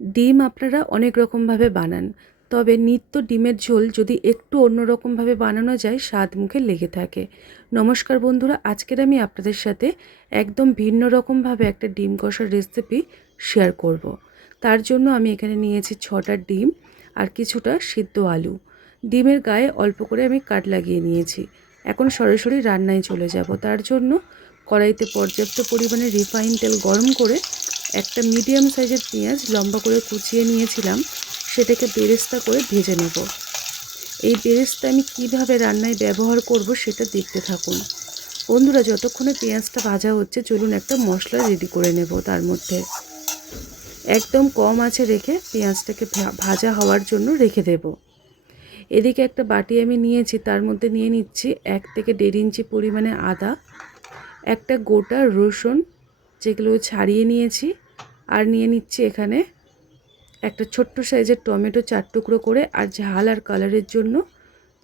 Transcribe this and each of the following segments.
ডিম আপনারা অনেক রকমভাবে বানান, তবে নিত্য ডিমের ঝোল যদি একটু অন্যরকমভাবে বানানো যায় স্বাদ মুখে লেগে থাকে। নমস্কার বন্ধুরা, আজকের আমি আপনাদের সাথে একদম ভিন্ন রকমভাবে একটা ডিম কষার রেসিপি শেয়ার করব। তার জন্য আমি এখানে নিয়েছি 6টা ডিম আর কিছুটা সিদ্ধ আলু। ডিমের গায়ে অল্প করে আমি কাট লাগিয়ে নিয়েছি। এখন সরাসরি রান্নায় চলে যাব। তার জন্য কড়াইতে পর্যাপ্ত পরিমাণে রিফাইন তেল গরম করে একটা মিডিয়াম সাইজের পেঁয়াজ লম্বা করে কুচিয়ে নিয়েছিলাম, সেটাকে বেরেস্তা করে ভেজে নেব। এই বেরেস্তা আমি কিভাবে রান্নায় ব্যবহার করব সেটা দেখতে থাকুন। বন্ধুরা, যতক্ষণে পেঁয়াজটা ভাজা হচ্ছে চলুন একটা মশলা রেডি করে নেব। তার মধ্যে একদম কম আঁচে রেখে পেঁয়াজটাকে ভাজা হওয়ার জন্য রেখে দেব। এদিকে একটা বাটি আমি নিয়েছি, তার মধ্যে নিয়ে নিচ্ছি 1 থেকে 1.5 ইঞ্চি পরিমাণে আদা, একটা গোটা রসুন যেগুলো ছাড়িয়ে নিয়েছি, আর নিয়ে নিচ্ছি এখানে একটা ছোট্ট সাইজের টমেটো 4 টুকরো করে, আর ঝাল আর কালারের জন্য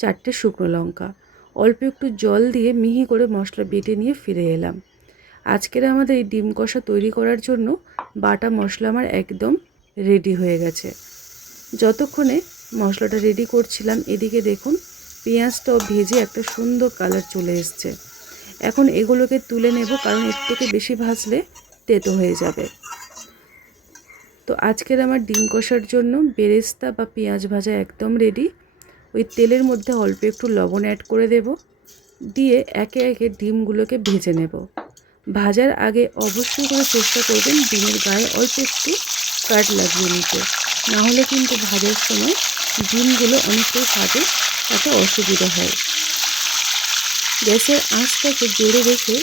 4টে শুকনো লঙ্কা। অল্প একটু জল দিয়ে মিহি করে মশলা বেটে নিয়ে ফিরে এলাম। আজকের আমাদের এই ডিম কষা তৈরি করার জন্য বাটা মশলা আমার একদম রেডি হয়ে গেছে। যতক্ষণে মশলাটা রেডি করছিলাম এদিকে দেখুন পেঁয়াজটাও ভেজে একটা সুন্দর কালার চলে এসছে। এখন এগুলোকে তুলে নেব, কারণ এর থেকে বেশি ভাজলে তেতো হয়ে যাবে। তো আজকের আমার ডিম কষার জন্য বেরেস্তা বা পেঁয়াজ ভাজা একদম রেডি। ওই তেলের মধ্যে অল্প একটু লবণ অ্যাড করে দেব, দিয়ে একে একে ডিমগুলোকে ভেজে নেব। ভাজার আগে অবশ্যই করে চেষ্টা করবেন ডিমের গায়ে অল্প একটু কাট লাগিয়ে নিতে, নাহলে কিন্তু ভাজার সময় ডিমগুলো অনেকটাই ফাটে, তাতে অসুবিধা হয়। গ্যাসের আঁচটাকে জোরে রেখে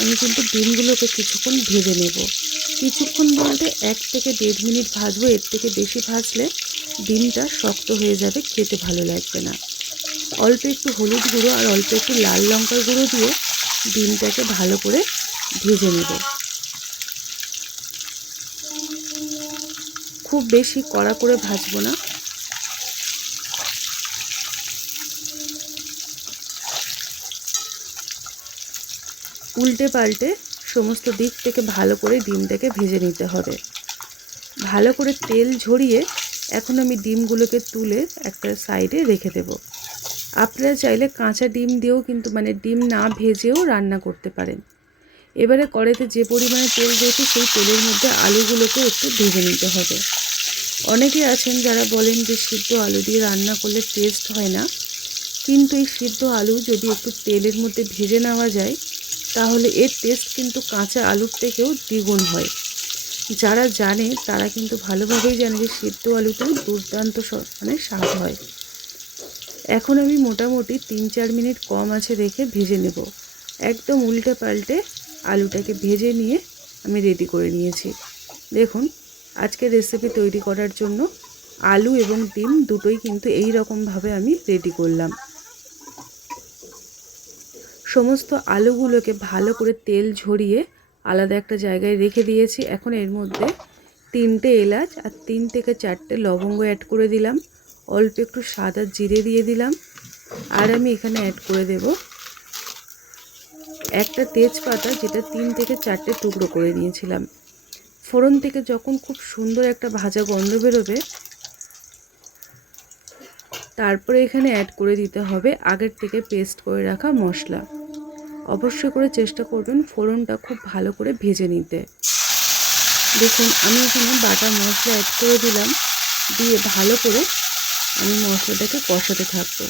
আমি কিন্তু ডিমগুলোকে কিছুক্ষণ ভেজে নেব। কিছুক্ষণ বলতে 1 থেকে 1.5 মিনিট ভাজবো। এর থেকে বেশি ভাজলে ডিমটা শক্ত হয়ে যাবে, খেতে ভালো লাগবে না। অল্প একটু হলুদ গুঁড়ো আর অল্প একটু লাল লঙ্কার গুঁড়ো দিয়ে ডিমটাকে ভালো করে ভেজে নেব। খুব বেশি কড়া করে ভাজবো না। উল্টে পাল্টে সমস্ত দিক থেকে ভালো করে ডিমটাকে ভেজে নিতে হবে। ভালো করে তেল ঝরিয়ে এখন আমি ডিমগুলোকে তুলে একটা সাইডে রেখে দেব। আপনারা চাইলে কাঁচা ডিম দিয়েও কিন্তু ডিম না ভেজেও রান্না করতে পারেন। এবারে কড়াইতে যে পরিমাণে তেল দিয়েছি সেই তেলের মধ্যে আলুগুলোকে একটু ভেজে নিতে হবে। অনেকে আছেন যারা বলেন যে সিদ্ধ আলু দিয়ে রান্না করলে টেস্ট হয় না, কিন্তু এই সিদ্ধ আলু যদি একটু তেলের মধ্যে ভেজে নেওয়া যায় তাহলে এর টেস্ট কিন্তু কাঁচা আলুর থেকেও দ্বিগুণ হয়। যারা জানে তারা কিন্তু ভালোভাবেই জানে যে সিদ্ধ আলুতেও দুর্দান্ত স্বাদ হয়। এখন আমি মোটামুটি 3-4 মিনিট কম আঁচে রেখে ভেজে নেব। একদম উল্টে পাল্টে আলুটাকে ভেজে নিয়ে আমি রেডি করে নিয়েছি। দেখুন, আজকে রেসিপি তৈরি করার জন্য আলু এবং ডিম দুটোই কিন্তু এই রকমভাবে আমি রেডি করলাম। সমস্ত আলুগুলোকে ভালো করে তেল ঝরিয়ে আলাদা একটা জায়গায় রেখে দিয়েছি। এখন এর মধ্যে 3টে এলাচ আর 3 থেকে 4টে লবঙ্গ অ্যাড করে দিলাম। অল্প একটু সাদা জিরে দিয়ে দিলাম, আর আমি এখানে অ্যাড করে দেব একটা তেজপাতা, যেটা 3 থেকে 4টে টুকরো করে নিয়েছিলাম। ফোড়ন থেকে যখন খুব সুন্দর একটা ভাজা গন্ধ বেরোবে তারপরে এখানে অ্যাড করে দিতে হবে আগের থেকে পেস্ট করে রাখা মশলা। অবশ্যই করে চেষ্টা করবেন ফোড়নটা খুব ভালো করে ভেজে নিতে। দেখুন, আমি এখানে বাটা মশলা অ্যাড করে দিলাম, দিয়ে ভালো করে আমি মশলাটাকে কষাতে থাকবো।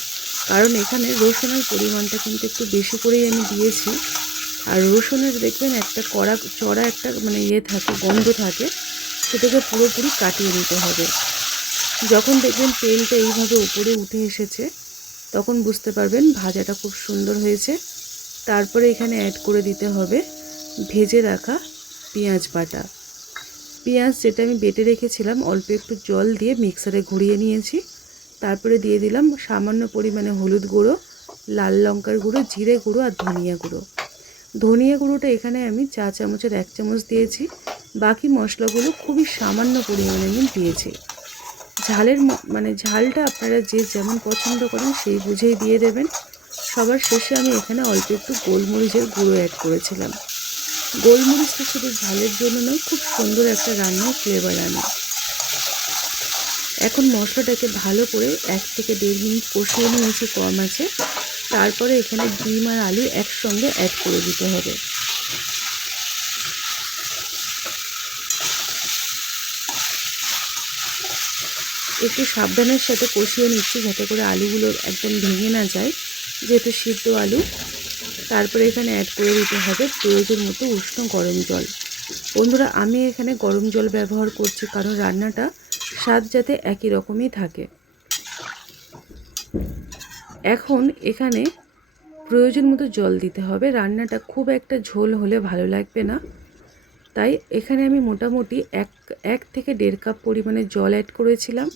কারণ এখানে রসুনের পরিমাণটা কিন্তু একটু বেশি করেই আমি দিয়েছি। আর রসুনের দেখবেন একটা চড়া একটা থাকে, গন্ধ থাকে, সেটাকে পুরোপুরি কাটিয়ে নিতে হবে। যখন দেখবেন তেলটা এইভাবে উপরে উঠে এসেছে তখন বুঝতে পারবেন ভাজাটা খুব সুন্দর হয়েছে। তারপরে এখানে অ্যাড করে দিতে হবে ভেজে রাখা পেঁয়াজ বাটা। পেঁয়াজ যেটা আমি বেটে রেখেছিলাম অল্প একটু জল দিয়ে মিক্সারে ঘুরিয়ে নিয়েছি। তারপরে দিয়ে দিলাম সামান্য পরিমাণে হলুদ গুঁড়ো, লাল লঙ্কার গুঁড়ো, জিরে গুঁড়ো আর ধনিয়া গুঁড়ো। ধনিয়া গুঁড়োটা এখানে আমি চা চামচের 1 চামচ দিয়েছি। বাকি মশলাগুলো খুবই সামান্য পরিমাণে আমি দিয়েছি। ঝালের ঝালটা আপনারা যে যেমন পছন্দ করেন সেই বুঝেই দিয়ে দেবেন। সবার শেষে আমি এখানে অল্প একটু গোলমরিচের গুঁড়ো অ্যাড করেছিলাম। গোলমরিচটা শুধু ঝালের জন্য নয়, খুব সুন্দর একটা রান্নার ফ্লেভার আনে। এখন মশলাটাকে ভালো করে 1 থেকে 1.5 মিনিট কষিয়ে নিয়েছি কম আছে। তারপরে এখানে ডিম আর আলু একসঙ্গে অ্যাড করে দিতে হবে। একটু সাবধানের সাথে কষিয়ে নিচ্ছি যাতে করে আলুগুলো একদম ভেঙে না যায়, যেহেতু সিদ্ধ আলু। তারপরে এখানে অ্যাড করে দিতে হবে প্রয়োজন মতো উষ্ণ গরম জল। বন্ধুরা, আমি এখানে গরম জল ব্যবহার করছি কারণ রান্নাটা স্বাদ যাতে একই রকমই থাকে। এখন এখানে প্রয়োজন মতো জল দিতে হবে। রান্নাটা খুব একটা ঝোল হলে ভালো লাগবে না, তাই এখানে আমি মোটামুটি এক থেকে 1.5 কাপ পরিমাণে জল অ্যাড করেছিলাম।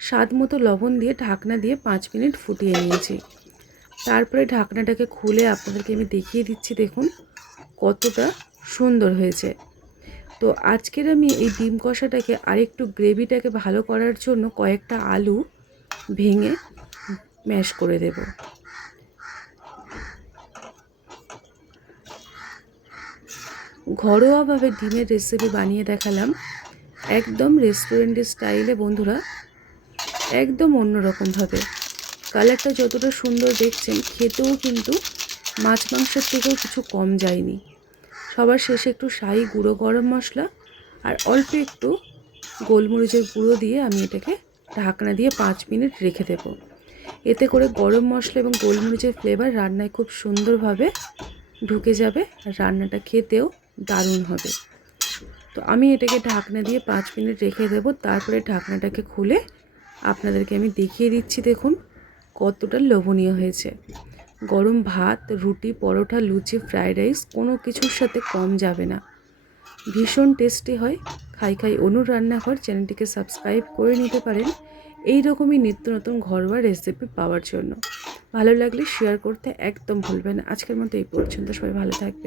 স্বাদ মতো লবণ দিয়ে ঢাকনা দিয়ে 5 মিনিট ফুটিয়ে নিয়েছি। তারপরে ঢাকনাটাকে খুলে আপনাদেরকে আমি দেখিয়ে দিচ্ছি, দেখুন কতটা সুন্দর হয়েছে। তো আজকের আমি এই ডিম কষাটাকে আরেকটু গ্রেভিটাকে ভালো করার জন্য কয়েকটা আলু ভেঙে ম্যাশ করে দেব। ঘরোয়াভাবে ডিমের রেসিপি বানিয়ে দেখালাম, একদম রেস্টুরেন্টের স্টাইলে বন্ধুরা, একদম অন্যরকমভাবে। কালারটা যতটা সুন্দর দেখছেন, খেতেও কিন্তু মাছ মাংসের থেকেও কিছু কম যায়নি। সবার শেষে একটু শাহি গুঁড়ো গরম মশলা আর অল্প একটু গোলমরিচের গুঁড়ো দিয়ে আমি এটাকে ঢাকনা দিয়ে 5 মিনিট রেখে দেব। এতে করে গরম মশলা এবং গোলমরিচের ফ্লেভার রান্নায় খুব সুন্দরভাবে ঢুকে যাবে আর রান্নাটা খেতেও দারুণ হবে। তো আমি এটাকে ঢাকনা দিয়ে 5 মিনিট রেখে দেব। তারপরে ঢাকনাটাকে খুলে আপনাদেরকে আমি দেখিয়ে দিচ্ছি, দেখুন কতটা লোভনীয় হয়েছে। গরম ভাত, রুটি, পরোটা, লুচি, ফ্রাইড রাইস কোনো কিছুর সাথে কম যাবে না। ভীষণ টেস্টি হয়। খাই খাই অনুর রান্নাঘর চ্যানেলটিকে সাবস্ক্রাইব করে নিতে পারেন এই রকমই নিত্য নতুন ঘরোয়া রেসিপি পাওয়ার জন্য। ভালো লাগলে শেয়ার করতে একদম ভুলবেন না। আজকের মতো এই পর্যন্ত, সবাই ভালো থাকবে।